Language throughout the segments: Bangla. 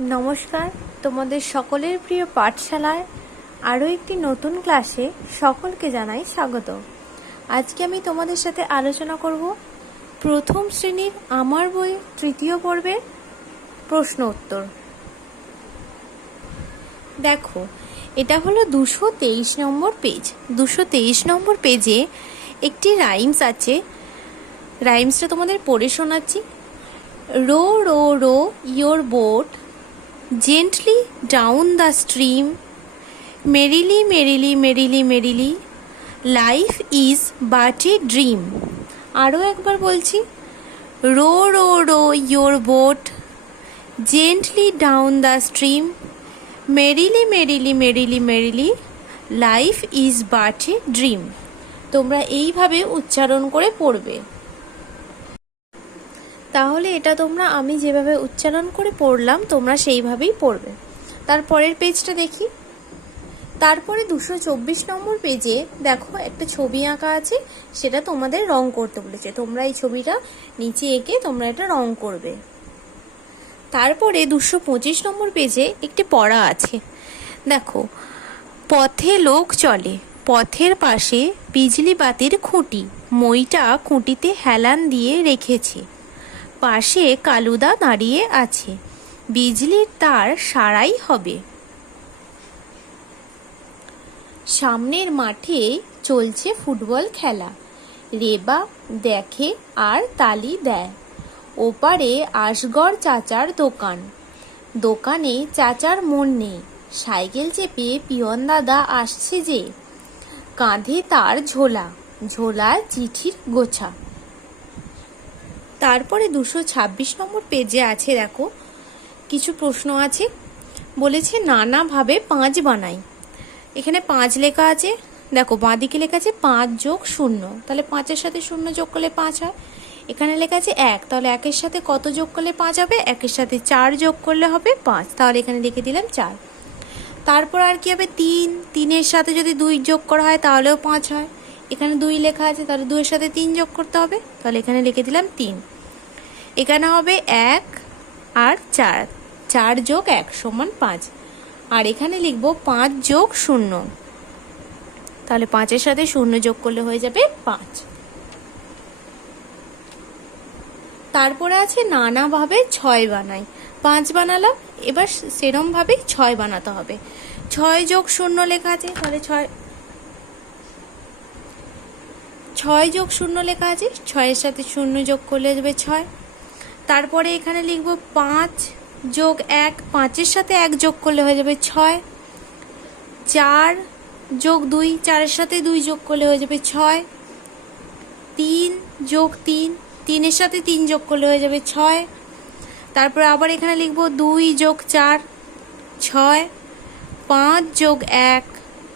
নমস্কার, তোমাদের সকলের প্রিয় পাঠশালায় আরও একটি নতুন ক্লাসে সকলকে জানাই স্বাগত। আজকে আমি তোমাদের সাথে আলোচনা করব প্রথম শ্রেণির আমার বই তৃতীয় পর্বের প্রশ্ন উত্তর। দেখো, এটা হলো দুশো তেইশ নম্বর পেজ। দুশো তেইশ নম্বর পেজে একটি রাইমস আছে। রাইমসটা তোমাদের পড়ে শোনাচ্ছি। Row row row, your boat gently down the stream, merrily merrily merrily merrily, life is but a dream. আরও একবার বলছি, row row row your boat gently down the stream merrily merrily merrily merrily life is but a dream তোমরা এইভাবে উচ্চারণ করে পড়বে। তাহলে এটা তোমরা আমি যেভাবে উচ্চারণ করে পড়লাম, তোমরা সেইভাবেই পড়বে। তারপরের পেজটা দেখি। তারপরে দুশো চব্বিশ নম্বর পেজে দেখো, একটা ছবি আঁকা আছে, সেটা তোমাদের রং করতে বলেছে। তোমরা এই ছবিটা নিচে এঁকে তোমরা এটা রং করবে। তারপরে দুশো পঁচিশ নম্বর পেজে একটি পড়া আছে। দেখো, পথে লোক চলে, পথের পাশে বিজলি বাতির খুঁটি, মইটা খুঁটিতে হেলান দিয়ে রেখেছে। পাশে কালুদা দাঁড়িয়ে আছে। বিজলির তার সারাই হবে। সামনের মাঠে চলছে ফুটবল খেলা। রেবা দেখে আর তালি দেয়। ওপারে আশগড় চাচার দোকান। দোকানে চাচার মন নেই। সাইকেল চেপে পিয়ন দাদা আসছে যে, কাঁধে তার ঝোলা। ঝোলায় চিঠির গোছা। তারপরে দুশো ছাব্বিশ নম্বর পেজে আছে, দেখো। কিছু প্রশ্ন আছে। বলেছে, নানাভাবে পাঁচ বানাই। এখানে পাঁচ লেখা আছে। দেখো, বাঁদিকে লেখা আছে পাঁচ যোগ শূন্য। তাহলে পাঁচের সাথে শূন্য যোগ করলে পাঁচ হয়। এখানে লেখা আছে এক। তাহলে একের সাথে কত যোগ করলে পাঁচ হবে? একের সাথে চার যোগ করলে হবে পাঁচ। তাহলে এখানে লিখে দিলাম চার। তারপর আর কি হবে? তিন। তিনের সাথে যদি দুই যোগ করা হয়, তাহলেও পাঁচ হয়। এখানে দুই লেখা আছে, তাহলে দুইয়ের সাথে তিন যোগ করতে হবে। তাহলে এখানে লিখে দিলাম তিন। এখানে হবে এক আর চার। চার যোগ এক সমান পাঁচ। আর এখানে লিখব পাঁচ যোগ শূন্য। তাহলে পাঁচের সাথে শূন্য যোগ করলে হয়ে যাবে পাঁচ। তারপরে আছে নানাভাবে ছয় বানাই। পাঁচ বানালাম, এবার সেরমভাবেই ছয় বানাতে হবে। ছয় যোগ শূন্য লেখা আছে, তাহলে ছয় ছয় যোগ শূন্য লেখা আছে, ছয়ের সাথে শূন্য যোগ করলে যাবে ছয়। তারপরে এখানে লিখব পাঁচ যোগ এক, পাঁচের সাথে এক যোগ করলে হয়ে যাবে ছয়। চার যোগ দুই, চারের সাথে দুই যোগ করলে হয়ে যাবে ছয়। তিন যোগ তিন, তিনের সাথে তিন যোগ করলে হয়ে যাবে ছয়। তারপরে আবার এখানে লিখব দুই যোগ চার, ছয়। পাঁচ যোগ এক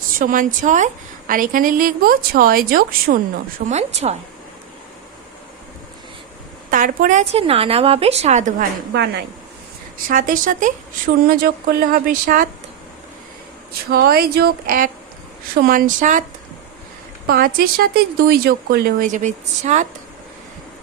সমান ছয়, আর এখানে লিখব ছয় যোগ শূন্য সমান ছয়। তারপরে আছে নানাভাবে সাত বানাই। সাতের সাথে শূন্য যোগ করলে হবে সাত। ছয় যোগ এক সমান সাত। পাঁচের সাথে দুই যোগ করলে হয়ে যাবে সাত।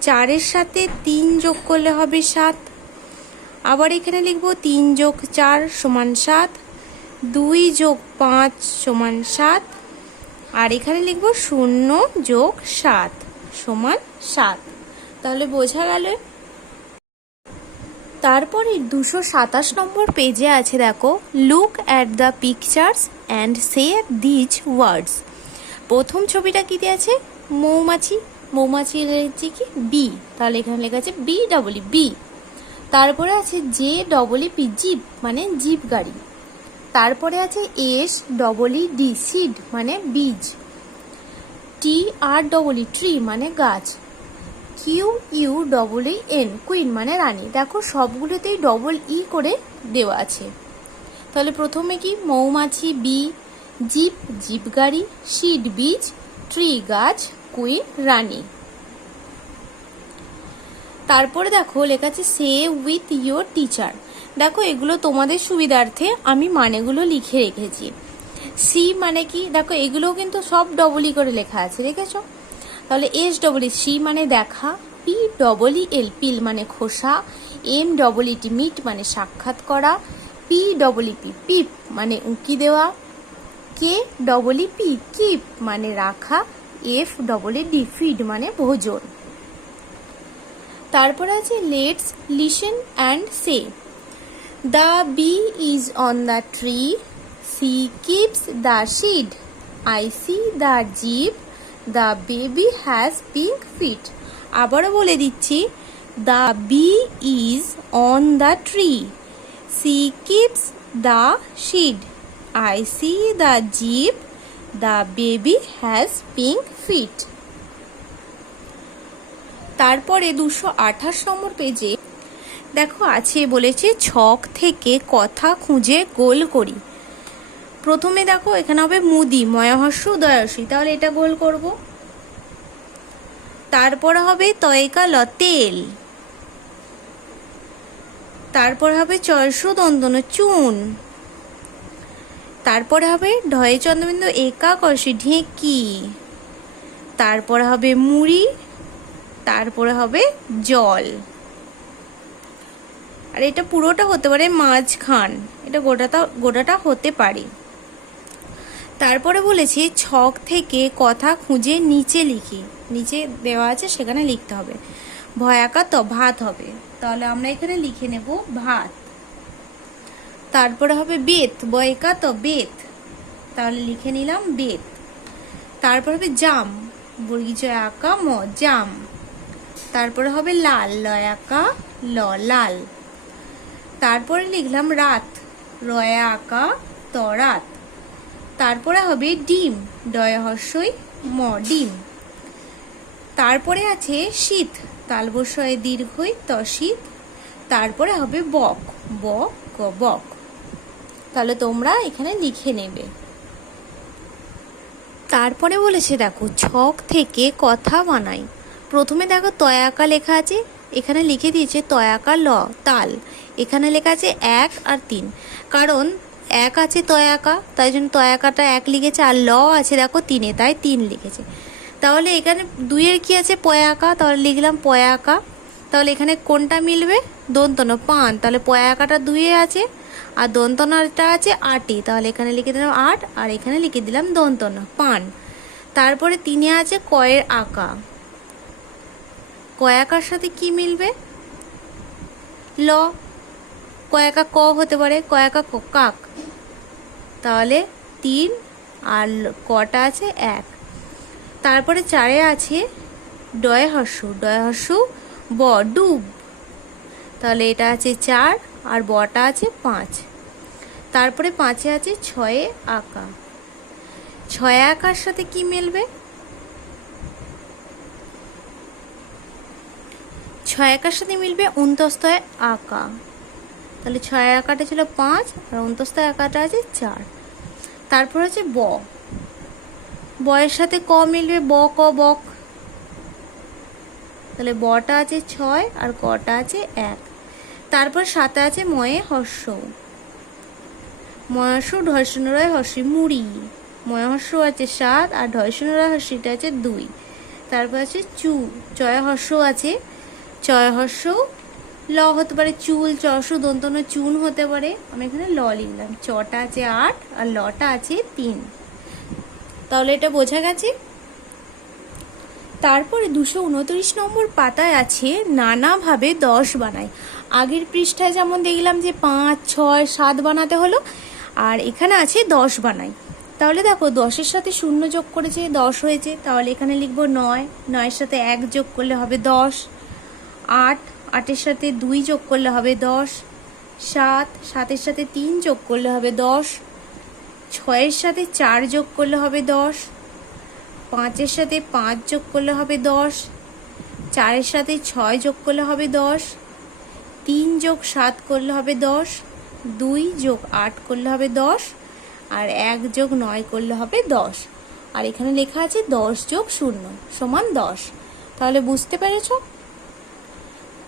চারের সাথে তিন যোগ করলে হবে সাত। আবার এখানে লিখব তিন যোগ চার সমান সাত। দুই যোগ পাঁচ সমান সাত। আর এখানে লিখব শূন্য যোগ সাত সমান সাত। তাহলে বোঝা গেল। তারপরে দুশো সাতাশ নম্বর পেজে আছে, দেখো look at the pictures and say these words প্রথম ছবিটা কী দিয়ে আছে মৌমাছি মৌমাছি লিখছে কি? বি তাহলে এখানে লেখা আছে বি ডবল বি তারপরে আছে জে ডবল পি জিপ মানে জিপ গাড়ি। তারপরে আছে এস ডবল ডি সিড মানে বীজ। টি আর ডবল ট্রি মানে গাছ। Q U double E N queen মানে রানী। দেখো, সবগুলোতেই ডবল ই করে দেওয়া আছে। তাহলে প্রথমে কি? মৌমাছি, বি জিপ জিপ গাড়ি সিড বীজ ট্রি গাছ কুইন রানী। তারপরে দেখো, লেখা আছে, সে উইথ ইয়োর টিচার দেখো, এগুলো তোমাদের সুবিধার্থে আমি মানেগুলো লিখে রেখেছি। সি মানে কি? দেখো, এগুলোও কিন্তু সব ডবলই করে লেখা আছে, দেখেছ? তাহলে এস ডবল সি মানে দেখা পি ডবল এল পিল মানে খোসা এম ডবল ইটি মিট মানে সাক্ষাৎ করা পি ডবল পি পিপ মানে উঁকি দেওয়া কে ডবল পি কিপ মানে রাখা এফ ডবল ডি ফিড মানে ভোজন। তারপর আছে let's listen and say. The bee is on the tree, she keeps the seed, I see the zip the baby has pink feet আবারও বলে দিচ্ছি the bee is on the tree she keeps the seed I see the zip the baby has pink feet তারপরে দুশো আঠাশ নম্বর পেজে, দেখো আছে বলেছে ছক থেকে কথা খুঁজে গোল করি। প্রথমে দেখো, এখানে হবে মুদি ময়াহস্য দয়াসী। তাহলে এটা গোল করব। তারপরে হবে তয়কা তেল। তারপর হবে চয়স দন্তন চুন। তারপরে হবে ঢয়ে চন্দ্রবিন্দু একাকশি ঢেঁকি। তারপরে হবে মুড়ি। তারপরে হবে জল। আর এটা পুরোটা হতে পারে মাঝখান। এটা গোটাটা গোটাটা হতে পারে। তারপরে বলেছি, ছক থেকে কথা খুঁজে নিচে লিখি। নিচে দেওয়া আছে, সেখানে লিখতে হবে। ভয়াকা তো ভাত হবে। তাহলে আমরা এখানে লিখে নেব ভাত। তারপরে হবে বেত। বয়কা তো বেত। তাহলে লিখে নিলাম বেত। তারপর হবে জাম। বর্গিজয় আঁকা ম, জাম। তারপরে হবে লাল, লয় আঁকা ল, লাল। তারপরে লিখলাম রাত। রয়া আঁকা ত, রাত। তারপরে হবে ডিম। ডয় হর্ষই ম, ডিম। তারপরে আছে শীত। তালবসয়ে দীর্ঘই ত শীত। তারপরে হবে বক। ব ক, বক। তাহলে তোমরা এখানে লিখে নেবে। তারপরে বলেছে, দেখো, ছক থেকে কথা বানাই। প্রথমে দেখো তয়াকা লেখা আছে। এখানে লিখে দিয়েছে তয়াকা ল, তাল। এখানে লেখা আছে এক আর তিন। কারণ এক আছে তয়াকা, তাই জন্য তয়াকাটা এক লিখেছে আর ল আছে দেখো তিনে, তাই তিন লিখেছে। তাহলে এখানে দুইয়ের কি আছে? পয়াকা, তাহলে লিখলাম পয়াকা। তাহলে এখানে কোনটা মিলবে? দন্তন পান। তাহলে পয়াকাটা দুইয়ে আছে আর দন্তনাটা আছে আটে। তাহলে এখানে লিখে দিলাম আট আর এখানে লিখে দিলাম দন্তন পান। তারপরে তিনে আছে কয়ের আঁকা। কয়াকার সাথে কি মিলবে? ল। কয়াকা ক হতে পারে, কয়েকা ক, কাক। তাহলে তিন আর কটা আছে, এক। তারপরে চারে আছে ডয় হর্ষ ডয় হর্ষ ব, ডুব। তাহলে এটা আছে চার আর বটা আছে পাঁচ। তারপরে পাঁচে আছে ছয়ে আঁকা। ছয় আঁকার সাথে কি মিলবে? ছয় একার সাথে মিলবে উনতস্তয় আঁকা। তাহলে ছয় আঁকাটা ছিল পাঁচ, আর উনতস্তয় আঁকাটা আছে চার। তারপর আছে ব। বয়ের সাথে ক মিলবে? ব, ক, বক। তাহলে বটা আছে ছয়, আর কটা আছে এক। তারপর সাথে আছে ময়ে হর্ষ। ময়াসু ঢয়সুনরায় হর্ষি মুড়ি। ময়াহর্ষ আছে সাত, আর ঢয়সুনরায় হর্ষিটা আছে দুই। তারপর আছে চু, চয় হর্ষ আছে, চয় হর্ষ ল হতে পারে চুল, চশু দন্তন চুন হতে পারে। আমি এখানে ল লিখলাম। চটা আছে আট আর লটা আছে তিন। তাহলে এটা বোঝা গেছে? তারপরে দুশো উনত্রিশ নম্বর পাতায় আছে, নানাভাবে দশ বানায় আগের পৃষ্ঠায় যেমন দেখলাম যে পাঁচ, ছয়, সাত বানাতে হলো, আর এখানে আছে দশ বানাই। তাহলে দেখো, দশের সাথে শূন্য যোগ করেছে দশ হয়েছে, তাহলে এখানে লিখব নয়। নয়ের সাথে এক যোগ করলে হবে দশ। আট আটের সাথে দুই যোগ করলে হবে দশ। সাত, সাতের সাথে তিন যোগ করলে হবে দশ। ছয়ের সাথে চার যোগ করলে হবে দশ। পাঁচের সাথে পাঁচ যোগ করলে হবে দশ। চারের সাথে ছয় যোগ করলে হবে দশ। তিন যোগ সাত করলে হবে দশ। দুই যোগ আট করলে হবে দশ। আর এক যোগ নয় করলে হবে দশ। আর এখানে লেখা আছে দশ যোগ শূন্য সমান দশ। তাহলে বুঝতে পেরেছ?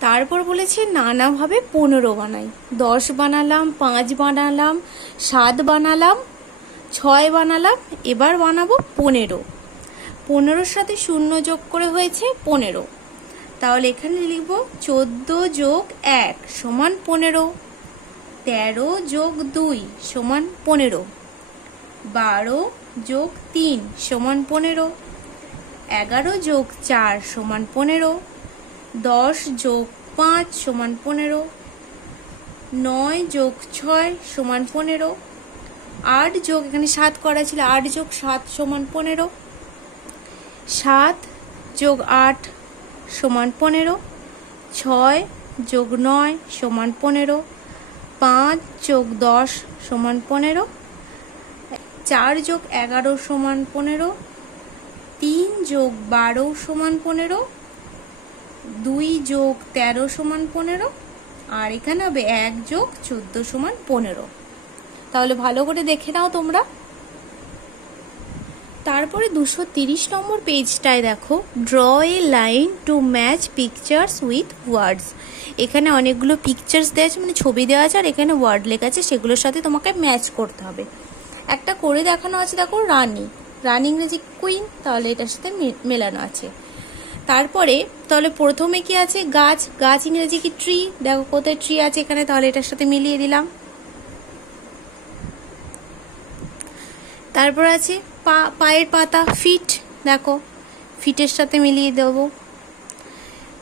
তারপর বলেছে নানাভাবে পনেরো বানাই। দশ বানালাম, পাঁচ বানালাম, সাত বানালাম, ছয় বানালাম, এবার বানাবো পনেরো। পনেরোর সাথে শূন্য যোগ করে হয়েছে পনেরো। তাহলে এখানে লিখব চোদ্দ যোগ এক সমান পনেরো। তেরো যোগ দুই সমান পনেরো। বারো যোগ তিন সমান পনেরো। এগারো যোগ চার সমান পনেরো। দশ যোগ পাঁচ সমান পনেরো, নয় যোগ ছয় সমান পনেরো, আট যোগ এখানে সাত করা ছিল, আট যোগ সাত সমান পনেরো, সাত যোগ আট সমান পনেরো, ছয় যোগ নয় সমান পনেরো, পাঁচ যোগ দশ সমান পনেরো, চার যোগ এগারো সমান পনেরো, তিন যোগ বারো সমান পনেরো দুই যোগ তেরো সমান পনেরো, আর এখানে হবে এক যোগ চোদ্দ সমান পনেরো। তাহলে ভালো করে দেখে নাও তোমরা। তারপরে দুশো তিরিশ নম্বর পেজটায় দেখো draw a line to match pictures with words এখানে অনেকগুলো পিকচার্স দেওয়া আছে মানে ছবি দেওয়া আছে, আর এখানে ওয়ার্ড লেখা আছে, সেগুলোর সাথে তোমাকে ম্যাচ করতে হবে। একটা করে দেখানো আছে, দেখো রানী। রানী ইংরেজি কুইন তাহলে এটার সাথে মেলানো আছে। তারপরে, তাহলে প্রথমে কি আছে? গাছ গাছ ইংরেজি কি ট্রি দেখো কোথায় ট্রি আছে এখানে, তাহলে এটার সাথে মিলিয়ে দিলাম। তারপর আছে পা, পায়ের পাতা ফিট দেখো। ফিটের সাথে মিলিয়ে দেবো।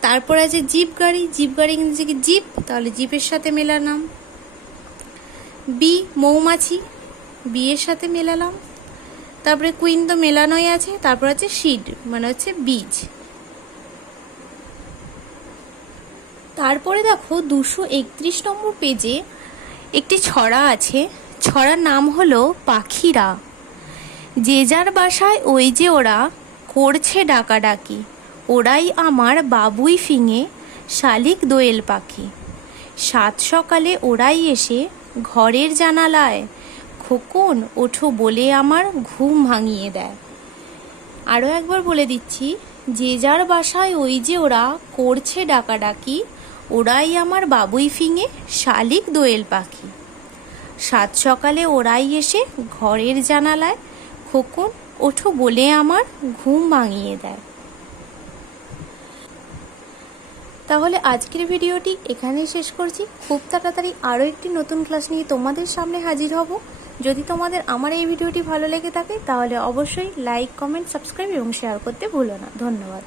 তারপর আছে জিপ গাড়ি জিপ গাড়ি ইংরেজি কি জিপ তাহলে জিপের সাথে মেলালাম। বি মৌমাছি বিয়ের সাথে মেলালাম। তারপরে কুইন তো মেলানোই আছে, তারপর আছে সিড মানে হচ্ছে বীজ। তারপরে দেখো দুশো একত্রিশ নম্বর পেজে একটি ছড়া আছে। ছড়ার নাম হলো পাখিরা। যে যার বাসায় ওই যে ওরা করছে ডাকাডাকি, ওরাই আমার বাবুই ফিঙে শালিক দোয়েল পাখি। সাত সকালে ওরাই এসে ঘরের জানালায় খোকন ওঠো বলে আমার ঘুম ভাঙিয়ে দেয়। আরও একবার বলে দিচ্ছি, যে যার বাসায় ওই যে ওরা করছে ডাকাডাকি ওরাই আমার বাবুই ফিঙে শালিক দোয়েল পাখি। সাত সকালে ওরাই এসে ঘরের জানালায় খোকন ওঠো বলে আমার ঘুম ভাঙিয়ে দেয়। তাহলে আজকের ভিডিওটি এখানেই শেষ করছি। খুব তাড়াতাড়ি আরও একটি নতুন ক্লাস নিয়ে তোমাদের সামনে হাজির হব। যদি তোমাদের আমার এই ভিডিওটি ভালো লেগে থাকে, তাহলে অবশ্যই লাইক কমেন্ট সাবস্ক্রাইব এবং শেয়ার করতে ভুলো না। ধন্যবাদ।